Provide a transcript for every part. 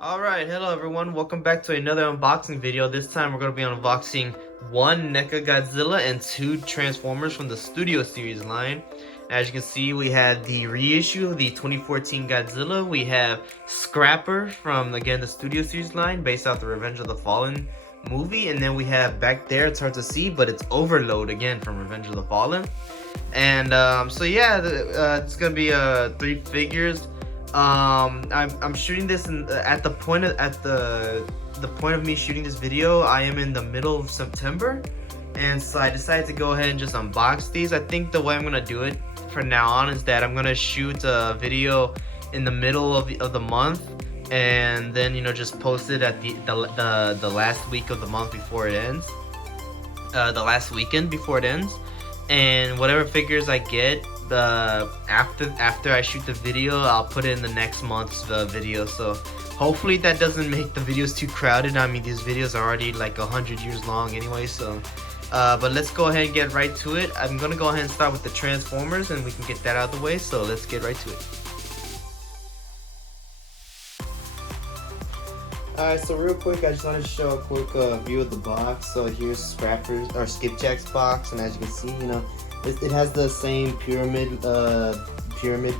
Alright, hello everyone, welcome back to another unboxing video. This time we're going to be unboxing one Neca Godzilla and two Transformers from the Studio Series line. As you can see, we had the reissue of the 2014 Godzilla. We have Scrapper from, again, the Studio Series line based off the Revenge of the Fallen movie. And then we have back there, it's hard to see, but it's Overload again from Revenge of the Fallen. And so yeah, it's going to be 3 figures. I'm shooting this at the point of me shooting this video. I am in the middle of September, and so I decided to go ahead and just unbox these. I think the way I'm gonna do it from now on is that I'm gonna shoot a video in the middle of the month, and then just post it at the last week of the month before it ends, the last weekend before it ends, and whatever figures I get after I shoot the video, I'll put it in the next month's video. So hopefully that doesn't make the videos too crowded. I mean, these videos are already like 100 years long anyway, so but let's go ahead and get right to it. I'm gonna go ahead and start with the Transformers, and we can get that out of the way, so let's get right to it. Alright, so real quick, I just want to show a quick view of the box. So here's Scrapper's or Skipjack's box, and as you can see, it has the same pyramid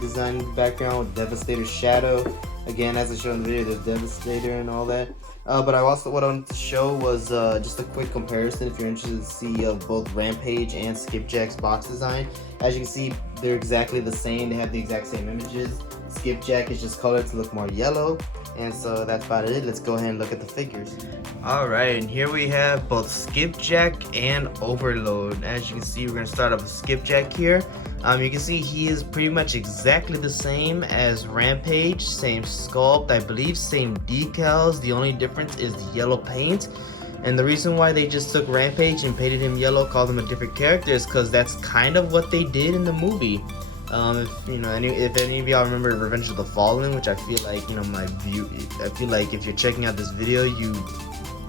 design background with Devastator shadow. Again, as I showed in the video, there's Devastator and all that. But what I wanted to show was just a quick comparison if you're interested to see both Rampage and Skipjack's box design. As you can see, they're exactly the same. They have the exact same images. Skipjack is just colored to look more yellow. And so that's about it. Let's go ahead and look at the figures. Alright, and here we have both Skipjack and Overload. As you can see, we're going to start off with Skipjack here. You can see he is pretty much exactly the same as Rampage. Same sculpt, I believe, same decals. The only difference is the yellow paint. And the reason why they just took Rampage and painted him yellow, called him a different character, is because that's kind of what they did in the movie. If any of y'all remember Revenge of the Fallen, which I feel like, I feel like if you're checking out this video, you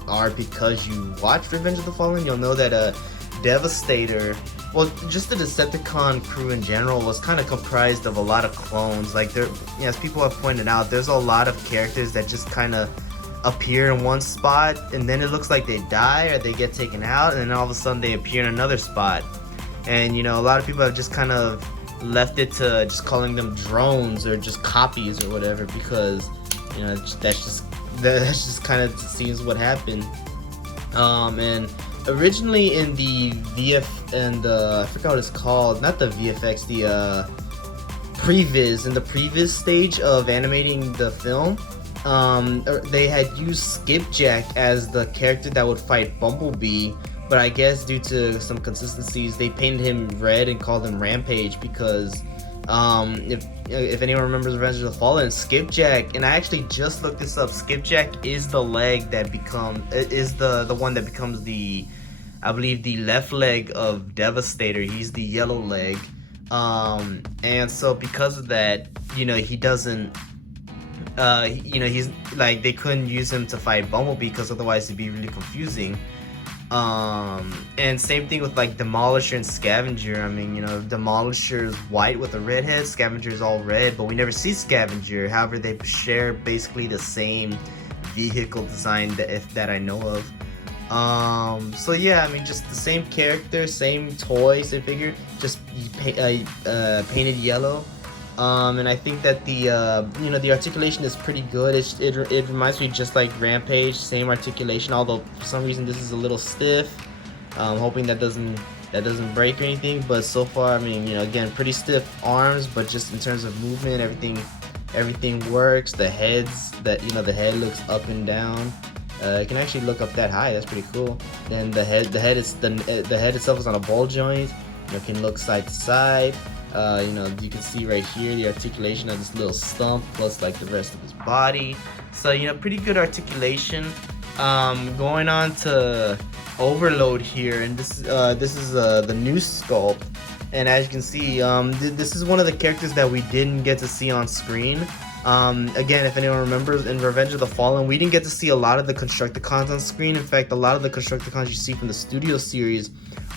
are because you watched Revenge of the Fallen. You'll know that Devastator, well, just the Decepticon crew in general, was kind of comprised of a lot of clones. Like, as people have pointed out, there's a lot of characters that just kind of appear in one spot, and then it looks like they die or they get taken out, and then all of a sudden they appear in another spot. And a lot of people have just kind of left it to just calling them drones or just copies or whatever, because that's just kind of seems what happened. And originally in the I forgot what it's called, not the VFX, the previs, in the previs stage of animating the film, they had used Skipjack as the character that would fight Bumblebee. But I guess due to some consistencies, they painted him red and called him Rampage because if anyone remembers Revenge of the Fallen, Skipjack, and I actually just looked this up, Skipjack is the leg that is the one that becomes I believe the left leg of Devastator. He's the yellow leg, and so because of that, he doesn't. He's like, they couldn't use him to fight Bumblebee because otherwise it'd be really confusing. And same thing with like Demolisher and Scavenger. I mean, Demolisher is white with a red head, Scavenger is all red, but we never see Scavenger. However, they share basically the same vehicle design that I know of. So yeah, I mean, just the same character, same toy, same figure, just painted yellow. And I think that the articulation is pretty good. It reminds me just like Rampage, same articulation, although for some reason this is a little stiff. Hoping that doesn't break or anything, but so far, I mean, again, pretty stiff arms, but just in terms of movement, everything works. The the head looks up and down. It can actually look up that high. That's pretty cool. Then the head itself is on a ball joint. It can look side to side. You can see right here the articulation of this little stump plus like the rest of his body. So pretty good articulation. Going on to Overload here, and this is the new sculpt, and as you can see, this is one of the characters that we didn't get to see on screen. Again, if anyone remembers, in Revenge of the Fallen, we didn't get to see a lot of the Constructicons on screen. In fact, a lot of the Constructicons you see from the Studio series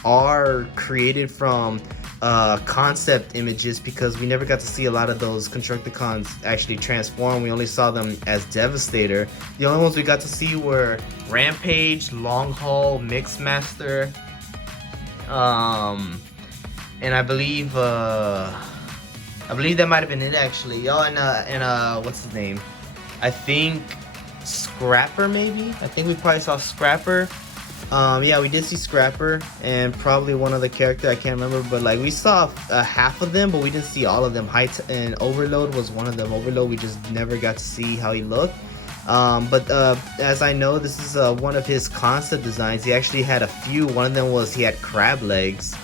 are created from concept images, because we never got to see a lot of those Constructicons actually transform. We only saw them as Devastator. The only ones we got to see were Rampage, Long Haul, Mixmaster, and I believe that might have been it actually. Oh, and what's his name? I think Scrapper, maybe. I think we probably saw Scrapper. Yeah, we did see Scrapper and probably one other character, I can't remember, but like we saw half of them, but we didn't see all of them. Height and Overload was one of them. Overload, we just never got to see how he looked. But as I know, this is one of his concept designs. He actually had a few. One of them was he had crab legs.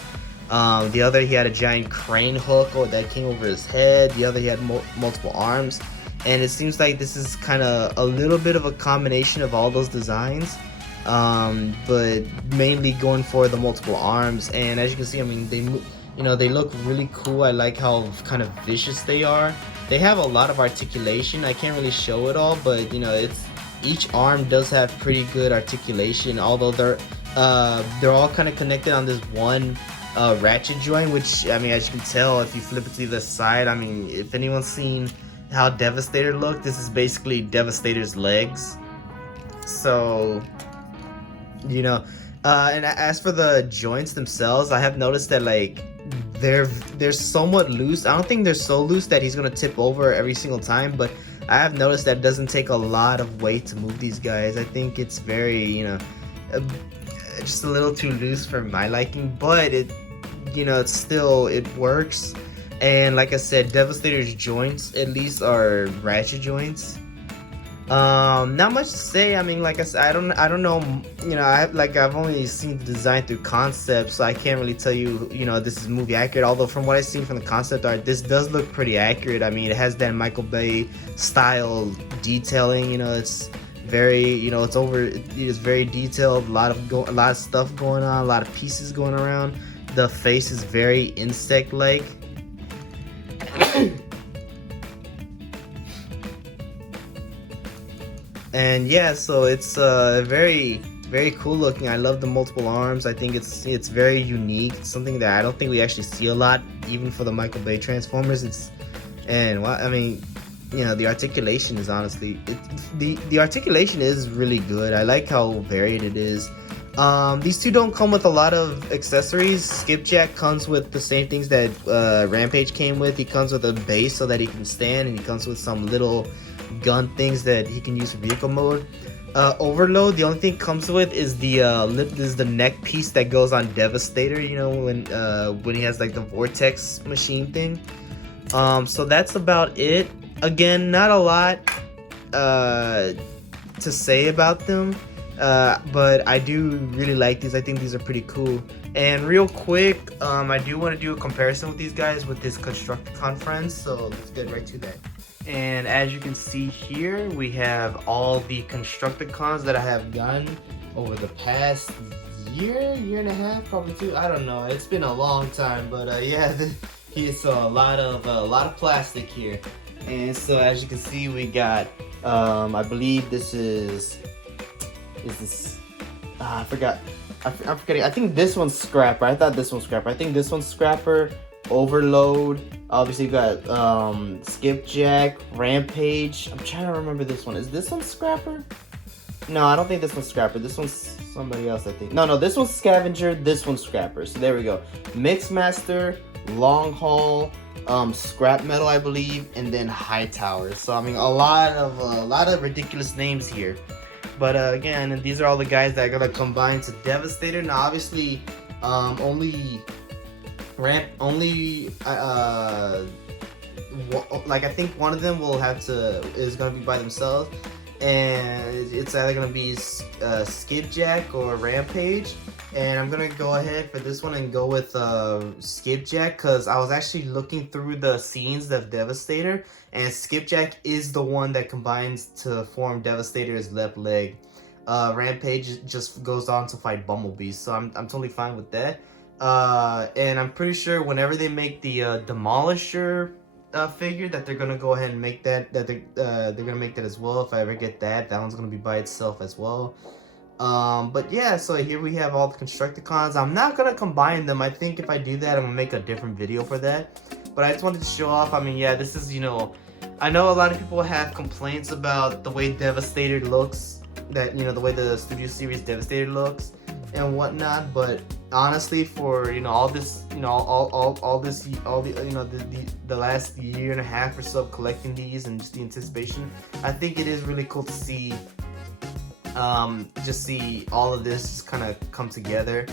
The other, he had a giant crane hook that came over his head. The other, he had multiple arms. And it seems like this is kind of a little bit of a combination of all those designs, but mainly going for the multiple arms. And as you can see, I mean, they look really cool. I like how kind of vicious they are. They have a lot of articulation. I can't really show it all, but each arm does have pretty good articulation. Although they're all kind of connected on this one ratchet joint, which, I mean, as you can tell if you flip it to the side, I mean, if anyone's seen how Devastator looked, this is basically Devastator's legs. So, and as for the joints themselves, I have noticed that like they're somewhat loose. I don't think they're so loose that he's gonna tip over every single time, but I have noticed that it doesn't take a lot of weight to move these guys. I think it's very, just a little too loose for my liking, but it's still, it works. And like I said, Devastator's joints at least are ratchet joints. Not much to say. I mean, like I said, I don't know. I've only seen the design through concepts, so I can't really tell you, this is movie accurate. Although from what I've seen from the concept art, this does look pretty accurate. I mean, it has that Michael Bay style detailing. It's very, it's very detailed. A lot of stuff going on. A lot of pieces going around. The face is very insect-like. And yeah, so it's very, very cool looking. I love the multiple arms. I think it's very unique. It's something that I don't think we actually see a lot, even for the Michael Bay Transformers. I mean, the articulation is honestly, the articulation is really good. I like how varied it is. These two don't come with a lot of accessories. Skipjack comes with the same things that Rampage came with. He comes with a base so that he can stand, and he comes with some little gun things that he can use for vehicle mode. Overload, the only thing it comes with is the neck piece that goes on Devastator, when he has like the vortex machine thing. So that's about it. Again, not a lot to say about them. But I do really like these. I think these are pretty cool. And real quick, I do want to do a comparison with these guys with this Constructicon friends, so let's get right to that. And as you can see here, we have all the Constructicons that I have gotten over the past year and a half, probably two. I don't know. It's been a long time, but yeah, here's a lot of plastic here. And so as you can see, we got I believe this is this, I forgot. I'm forgetting. I think this one's Scrapper. I thought this one's Scrapper. I think this one's Scrapper. Overload. Obviously, you got Skipjack, Rampage. I'm trying to remember this one. Is this one Scrapper? No, I don't think this one's Scrapper. This one's somebody else, I think. No, this one's Scavenger. This one's Scrapper. So there we go. Mixmaster, Long Haul, Scrap Metal, I believe, and then Hightower. So I mean, a lot of ridiculous names here. But again, these are all the guys that are gonna combine to Devastator. Now, obviously, like I think one of them is gonna be by themselves, and it's either gonna be Skipjack or Rampage. And I'm gonna go ahead for this one and go with Skipjack, because I was actually looking through the scenes of Devastator, and Skipjack is the one that combines to form Devastator's left leg. Rampage just goes on to fight Bumblebee, so I'm totally fine with that. And I'm pretty sure whenever they make the Demolisher figure, that they're gonna go ahead and make that. They're gonna make that as well. If I ever get that, that one's gonna be by itself as well. But yeah, so here we have all the Constructicons. I'm not gonna combine them. I think if I do that, I'm gonna make a different video for that. But I just wanted to show off. I mean, yeah, this is, you know, I know a lot of people have complaints about the way Devastator looks, that, you know, the way the Studio Series Devastator looks and whatnot. But honestly, for, you know, all this, you know, all the, you know, the last year and a half or so of collecting these and just the anticipation, I think it is really cool to see. Just see all of this just kind of come together,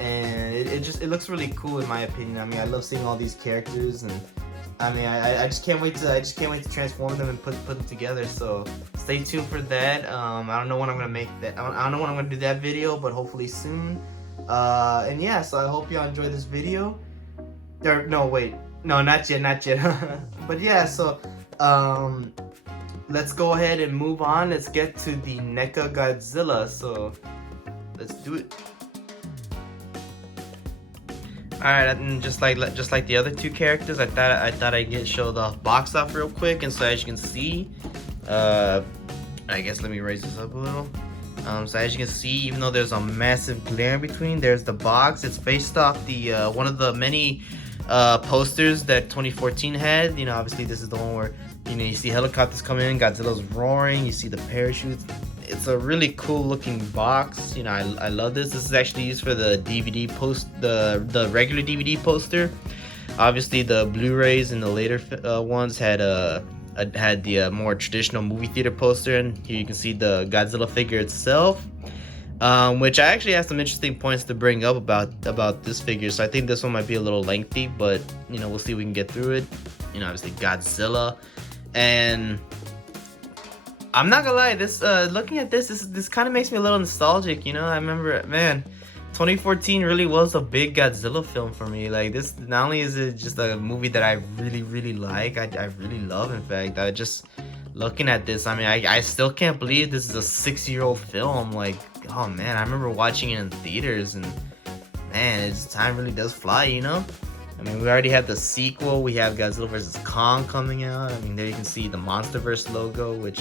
and it looks really cool in my opinion. I mean, I love seeing all these characters, and I mean, I just can't wait to transform them and put them together. So stay tuned for that. I don't know when I'm gonna make that. I don't know when I'm gonna do that video, but hopefully soon. And yeah, so I hope y'all enjoyed this video. Or no, wait, no, not yet. But yeah, so let's go ahead and move on. Let's get to the Neca Godzilla. So let's do it. Alright, and just like the other two characters, I thought I'd show the box off real quick. And so as you can see, I guess let me raise this up a little. So as you can see, even though there's a massive glare in between, there's the box. It's based off the one of the many posters that 2014 had. You know, obviously this is the one where, you know, you see helicopters coming in, Godzilla's roaring, you see the parachutes. It's a really cool looking box. You know, I love this. This is actually used for the DVD the regular DVD poster. Obviously the Blu-rays and the later ones had the more traditional movie theater poster, and here you can see the Godzilla figure itself. Which I actually have some interesting points to bring up about this figure. So I think this one might be a little lengthy, but you know, we'll see if we can get through it. You know, obviously Godzilla. And I'm not gonna lie, this looking at this kind of makes me a little nostalgic. You know, I remember, man, 2014 really was a big Godzilla film for me. Like, this, not only is it just a movie that I really like, I really love. In fact, I just looking at this, I mean, I still can't believe this is a 6-year-old film. Like, oh man, I remember watching it in theaters, and man, time really does fly, you know. I mean, we already had the sequel. We have Godzilla vs. Kong coming out. I mean, there you can see the MonsterVerse logo, which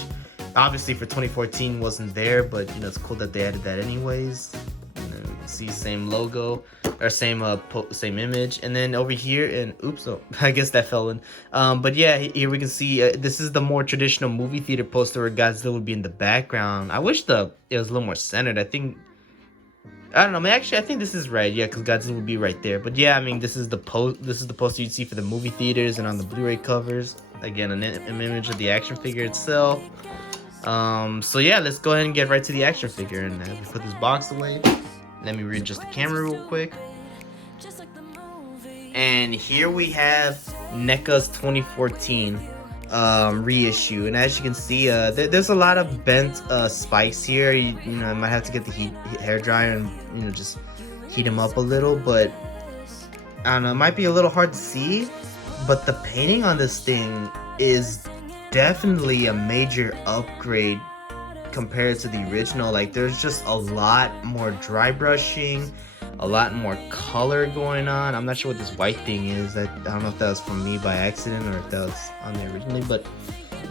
obviously for 2014 wasn't there, but you know, it's cool that they added that anyways. And then we can see same logo, or same image. And then over here, and oops, oh, I guess that fell in. But yeah, here we can see this is the more traditional movie theater poster where Godzilla would be in the background. I wish it was a little more centered. I don't know, man. Actually, I think this is right. Yeah, because Godzilla would be right there. But yeah, I mean, this is the poster you'd see for the movie theaters and on the Blu-ray covers. Again, an image of the action figure itself. So yeah, let's go ahead and get right to the action figure. And as we put this box away, let me readjust the camera real quick. And here we have NECA's 2014 reissue, and as you can see, there's a lot of bent spikes here. You know, I might have to get the hair dryer and, you know, just heat them up a little, but I don't know, it might be a little hard to see, but the painting on this thing is definitely a major upgrade compared to the original. Like, there's just a lot more dry brushing, a lot more color going on. I'm not sure what this white thing is. I don't know if that was from me by accident or if that was on there originally, but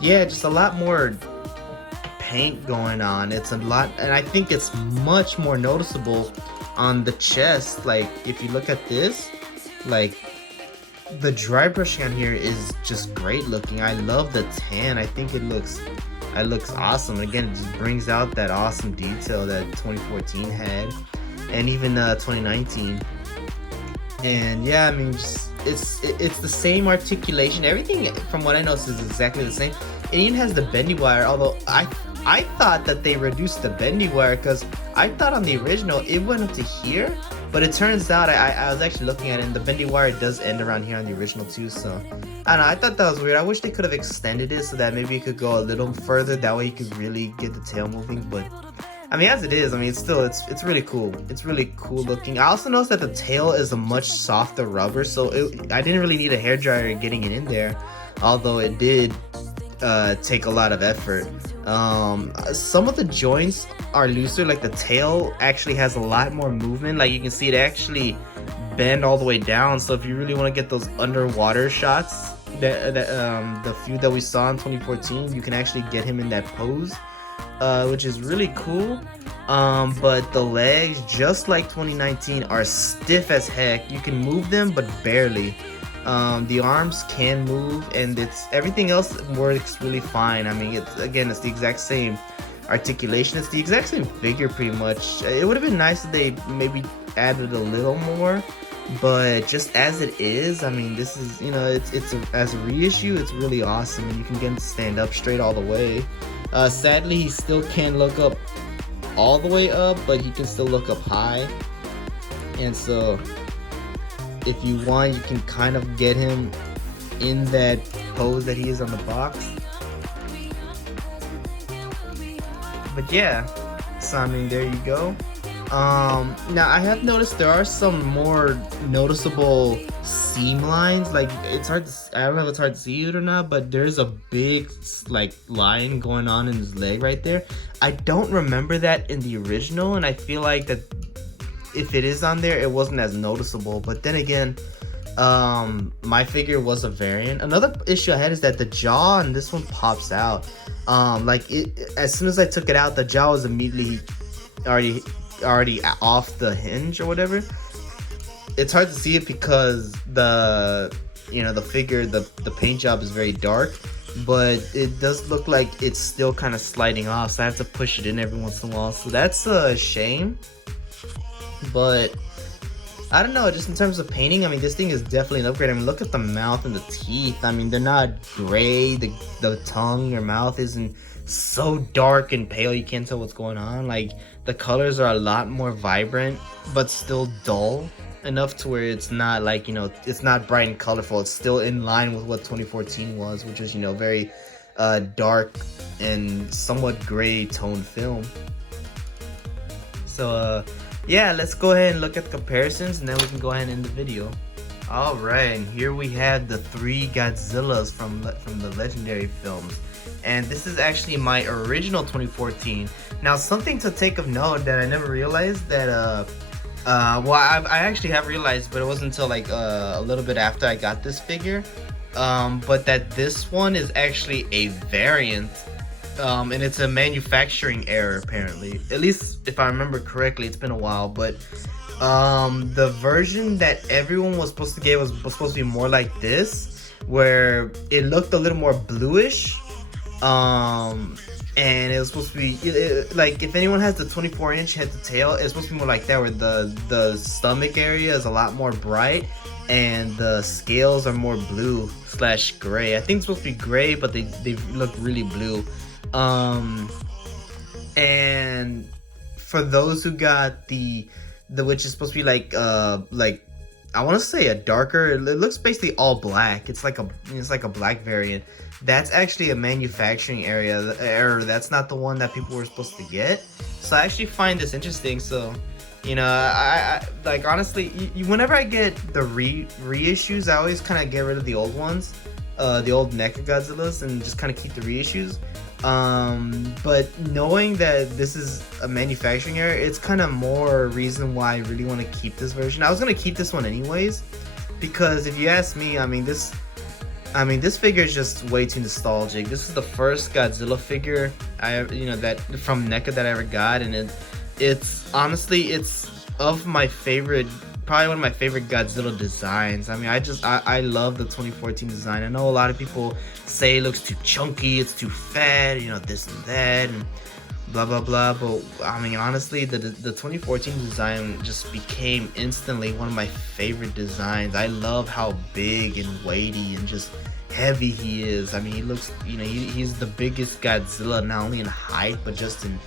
yeah, just a lot more paint going on. It's a lot, and I think it's much more noticeable on the chest. Like, if you look at this, like, the dry brushing on here is just great looking. I love the tan. I think it looks awesome. Again, it just brings out that awesome detail that 2014 had, and even 2019. And yeah, I mean, just it's the same articulation. Everything from what I noticed is exactly the same. It even has the bendy wire, although I thought that they reduced the bendy wire, because I thought on the original it went up to here, but it turns out I was actually looking at it, and the bendy wire does end around here on the original too. So I don't know, I thought that was weird. I wish they could have extended it so that maybe it could go a little further, that way you could really get the tail moving. But I mean, as it is, I mean, it's really cool. It's really cool looking. I also noticed that the tail is a much softer rubber, so I didn't really need a hairdryer getting it in there, although it did take a lot of effort. Some of the joints are looser, like the tail actually has a lot more movement. Like, you can see it actually bend all the way down, so if you really want to get those underwater shots, the few that we saw in 2014, you can actually get him in that pose, which is really cool. But the legs, just like 2019, are stiff as heck. You can move them, but barely. The arms can move, and everything else works really fine. I mean, it's the exact same articulation. It's the exact same figure, pretty much. It would have been nice if they maybe added a little more, but just as it is, I mean, this is, as a reissue, it's really awesome, and you can get him to stand up straight all the way. Sadly, he still can't look up all the way up, but he can still look up high, and so if you want, you can kind of get him in that pose that he is on the box. But yeah, so I mean, there you go. Now I have noticed there are some more noticeable seam lines. Like, it's hard to, I don't know if it's hard to see it or not, but there's a big like line going on in his leg right there. I don't remember that in the original, and I feel like that if it is on there, it wasn't as noticeable. But then again, my figure was a variant. Another issue I had is that the jaw on this one pops out. As soon as I took it out, the jaw was immediately already off the hinge or whatever. It's hard to see it because the figure, the paint job is very dark, but it does look like it's still kind of sliding off, so I have to push it in every once in a while, so that's a shame. But I don't know, just in terms of painting, I mean, this thing is definitely an upgrade. I mean, look at the mouth and the teeth. I mean, they're not gray. The tongue or mouth isn't so dark and pale you can't tell what's going on. Like, the colors are a lot more vibrant, but still dull enough to where it's not like, it's not bright and colorful. It's still in line with what 2014 was, which is, very dark and somewhat gray tone film. So yeah, let's go ahead and look at the comparisons, and then we can go ahead and end the video. Alright, and here we have the 3 Godzillas from the Legendary films. And this is actually my original 2014. Now, something to take of note that I never realized that, I actually have realized, but it wasn't until like a little bit after I got this figure, but that this one is actually a variant. And it's a manufacturing error, apparently. At least if I remember correctly, it's been a while, but the version that everyone was supposed to get was supposed to be more like this, where it looked a little more bluish, and it was supposed to be like, if anyone has the 24-inch head to tail, it's supposed to be more like that, where the stomach area is a lot more bright and the scales are more blue / gray. I think it's supposed to be gray, but they look really blue. And for those who got the which is supposed to be like I want to say a darker, it looks basically all black. It's like a black variant. That's actually a manufacturing error. That's not the one that people were supposed to get. So I actually find this interesting. So, I like, honestly, whenever I get the reissues, I always kind of get rid of the old ones, the old Neca Godzillas, and just kind of keep the reissues. But knowing that this is a manufacturing error, it's kind of more reason why I really want to keep this version. I was gonna keep this one anyways, because if you ask me, I mean, this figure is just way too nostalgic. This is the first Godzilla figure that from Neca that I ever got, and it's honestly, it's of my favorite, probably one of my favorite Godzilla designs. I mean, I love the 2014 design. I know a lot of people say it looks too chunky, it's too fat, this and that, and blah blah blah. But I mean, honestly, the 2014 design just became instantly one of my favorite designs. I love how big and weighty and just heavy he is. I mean, he looks, he's the biggest Godzilla, not only in height, but just in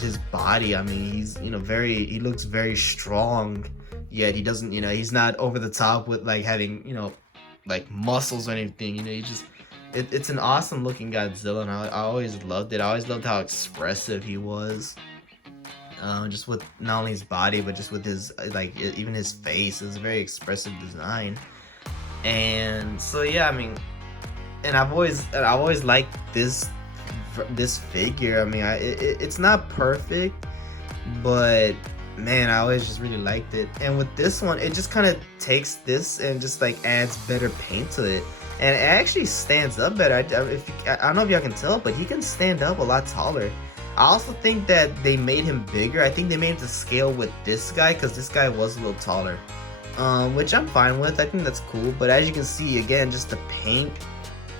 his body. I mean, he's he looks very strong, yet he doesn't, he's not over the top with like having like muscles or anything. It's an awesome looking Godzilla, and I always loved it. I always loved how expressive he was, just with not only his body, but just with his, like, even his face. It's a very expressive design. And so yeah, I mean, and I've always liked this figure. I mean, it's not perfect, but man, I always just really liked it. And with this one, it just kind of takes this and just like adds better paint to it, and it actually stands up better. I don't know if y'all can tell, but he can stand up a lot taller. I also think that they made him bigger. I think they made him to scale with this guy because this guy was a little taller, which I'm fine with. I think that's cool. But as you can see, again, just the paint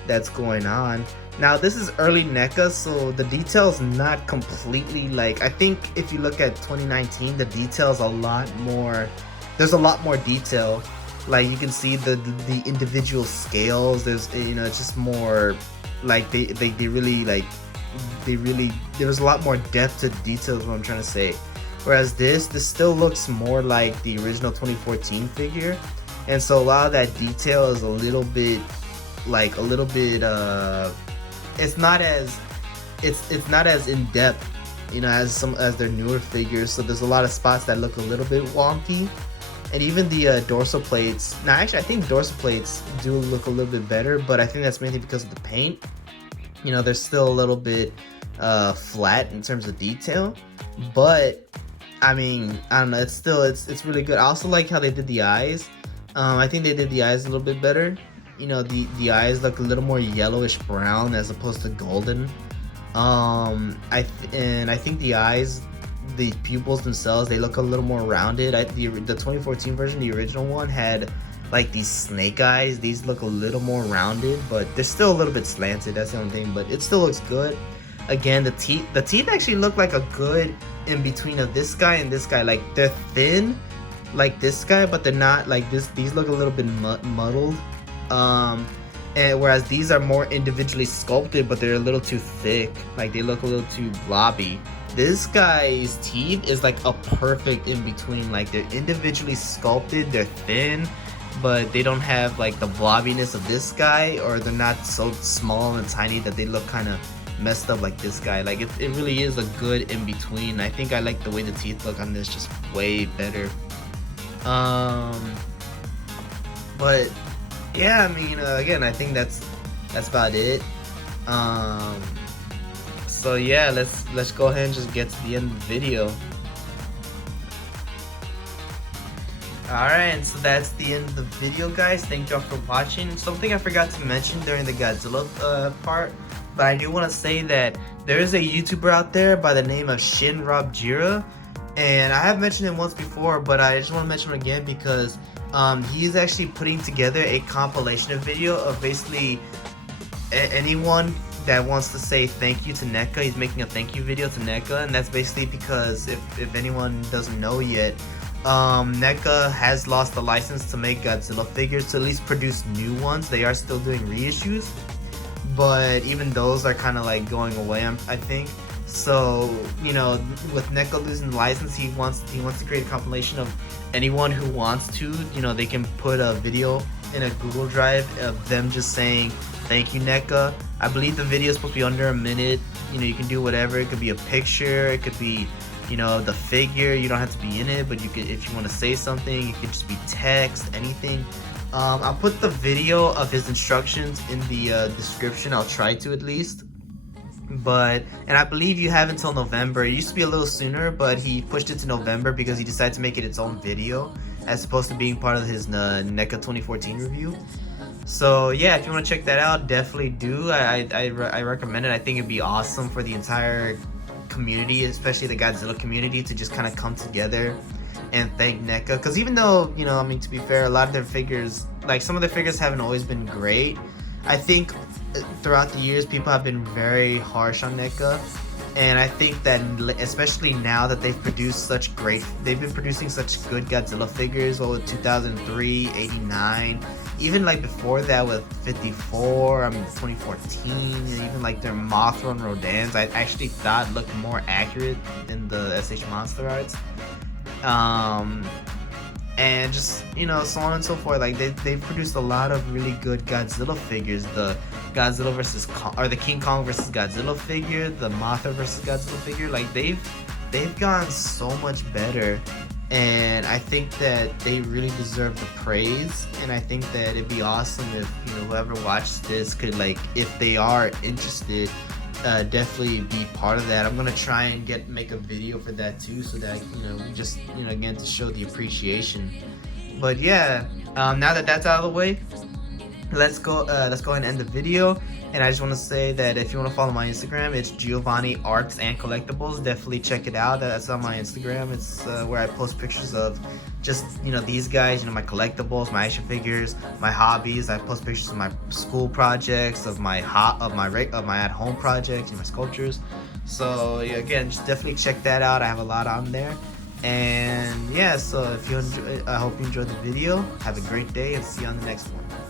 that's going on. Now this is early NECA, so the detail's not completely like, I think if you look at 2019, the detail's a lot more, there's a lot more detail. Like you can see the individual scales, there's, you know, it's just more like they really like, there's a lot more depth to details, what I'm trying to say. Whereas this still looks more like the original 2014 figure, and so a lot of that detail is a little bit it's not as in depth, you know, as their newer figures. So there's a lot of spots that look a little bit wonky, and even the dorsal plates. Now, actually, I think dorsal plates do look a little bit better, but I think that's mainly because of the paint. You know, they're still a little bit flat in terms of detail, but I mean, I don't know. It's still it's really good. I also like how they did the eyes. I think they did the eyes a little bit better. You know, the eyes look a little more yellowish brown as opposed to golden. I think the eyes, the pupils themselves, they look a little more rounded. The 2014 version, the original one, had like these snake eyes. These look a little more rounded, but they're still a little bit slanted. That's the only thing, but it still looks good. Again, the teeth actually look like a good in between of this guy and this guy. Like they're thin like this guy, but they're not like this. These look a little bit muddled. And whereas these are more individually sculpted, but they're a little too thick, like they look a little too blobby. This guy's teeth is like a perfect in between, like they're individually sculpted, they're thin, but they don't have like the blobbiness of this guy, or they're not so small and tiny that they look kind of messed up like this guy. Like it really is a good in between. I think I like the way the teeth look on this just way better. But yeah, I mean, again, I think that's about it. So yeah, let's go ahead and just get to the end of the video. Alright, so that's the end of the video, guys. Thank y'all for watching. Something I forgot to mention during the Godzilla part, but I do want to say that there is a YouTuber out there by the name of ShinRobjira, and I have mentioned him once before, but I just want to mention him again because he's actually putting together a compilation video of basically anyone that wants to say thank you to NECA. He's making a thank you video to NECA, and that's basically because if anyone doesn't know yet, NECA has lost the license to make Godzilla figures, to at least produce new ones. They are still doing reissues, but even those are kind of like going away, I think. So, you know, with NECA losing the license, he wants to create a compilation of anyone who wants to. You know, they can put a video in a Google Drive of them just saying thank you, NECA. I believe the video is supposed to be under a minute. You know, you can do whatever. It could be a picture, it could be, you know, the figure. You don't have to be in it, but you could, if you want to say something, it could just be text, anything. I'll put the video of his instructions in the description. I'll try to, at least. And I believe you have until November. It used to be a little sooner, but he pushed it to November because he decided to make it its own video as opposed to being part of his NECA 2014 review. So yeah, if you want to check that out, definitely do. I recommend it. I think it'd be awesome for the entire community, especially the Godzilla community, to just kind of come together and thank NECA. Because even though, you know, I mean, to be fair, a lot of their figures, like some of their figures haven't always been great. I think throughout the years, people have been very harsh on NECA, and I think that especially now that they've been producing such good Godzilla figures, with 2003, 89, even like before that with 54, 2014, and even like their Mothra and Rodans, I actually thought looked more accurate in the SH Monster Arts. And just, you know, so on and so forth. Like they've produced a lot of really good Godzilla figures. The Godzilla versus the King Kong versus Godzilla figure, the Mothra versus Godzilla figure. Like they've gone so much better, and I think that they really deserve the praise. And I think that it'd be awesome if, you know, whoever watched this could, like, if they are interested, definitely be part of that. I'm gonna try and make a video for that too, so that, you know, we just, you know, again, to show the appreciation. But yeah, now that that's out of the way, let's go ahead and end the video. And I just want to say that if you want to follow my Instagram, it's Giovanni Arts and Collectibles. Definitely check it out. That's on my Instagram. It's where I post pictures of just, you know, these guys, you know, my collectibles, my action figures, my hobbies. I post pictures of my school projects, of my at-home projects, and my sculptures. So yeah, again, just definitely check that out. I have a lot on there. And yeah, so if you enjoy, I hope you enjoyed the video. Have a great day and see you on the next one.